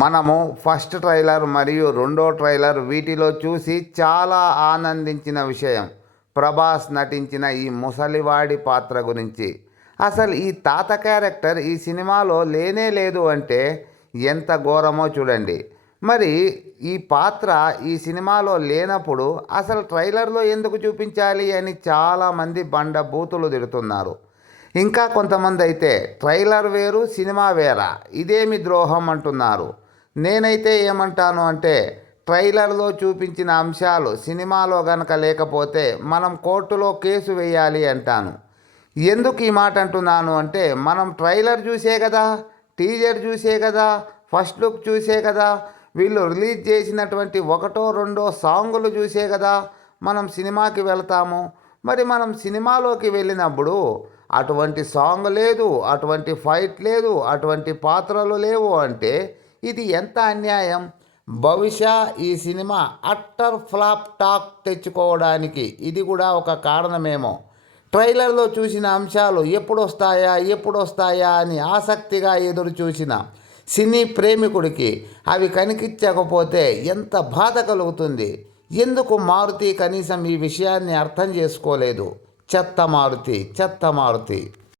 మనము first trailer మరియు రెండో ట్రైలర్ వీటిలో చూసి చాలా ఆనందించిన విషయం. ప్రభాస్ నటించిన ఈ ముసలివాడి పాత్ర గురించి. అసలు ఈ తాత క్యారెక్టర్ ఈ సినిమాలో లేనే లేదు అంటే ఎంత ఘోరమో చూడండి. మరి ఈ పాత్ర ఈ సినిమాలో లేనప్పుడు అసలు ట్రైలర్లో ఎందుకు చూపించాలి అని చాలామంది బండ బూతులు తిడుతున్నారు. ఇంకా కొంతమంది అయితే ట్రైలర్ వేరు సినిమా వేరా? ఇదేమి ద్రోహం అంటున్నారు. నేనైతే ఏమంటాను అంటే ట్రైలర్లో చూపించిన అంశాలు సినిమాలో గనక లేకపోతే మనం కోర్టులో కేసు వేయాలి అంటాను. ఎందుకు ఈ మాట అంటున్నాను అంటే మనం ట్రైలర్ చూసే కదా టీజర్ చూసే కదా ఫస్ట్ లుక్ చూసే కదా వీళ్ళు రిలీజ్ చేసినటువంటి ఒకటో రెండో సాంగులు చూసే కదా మనం సినిమాకి వెళ్తాము. మరి మనం సినిమాలోకి వెళ్ళినప్పుడు అటువంటి సాంగ్ లేదు అటువంటి ఫైట్ లేదు అటువంటి పాత్రలు లేవు అంటే ఇది ఎంత అన్యాయం? బహుశా ఈ సినిమా అట్టర్ ఫ్లాప్ టాక్ తెచ్చుకోవడానికి ఇది కూడా ఒక కారణమేమో. ట్రైలర్లో చూసిన అంశాలు ఎప్పుడొస్తాయా ఎప్పుడొస్తాయా అని ఆసక్తిగా ఎదురు చూసిన సినీ ప్రేమికుడికి అవి కనిపించకపోతే ఎంత బాధ కలుగుతుంది? ఎందుకు మారుతి కనీసం ఈ విషయాన్ని అర్థం చేసుకోలేదు? చెత్త మారుతి చెత్త మారుతి.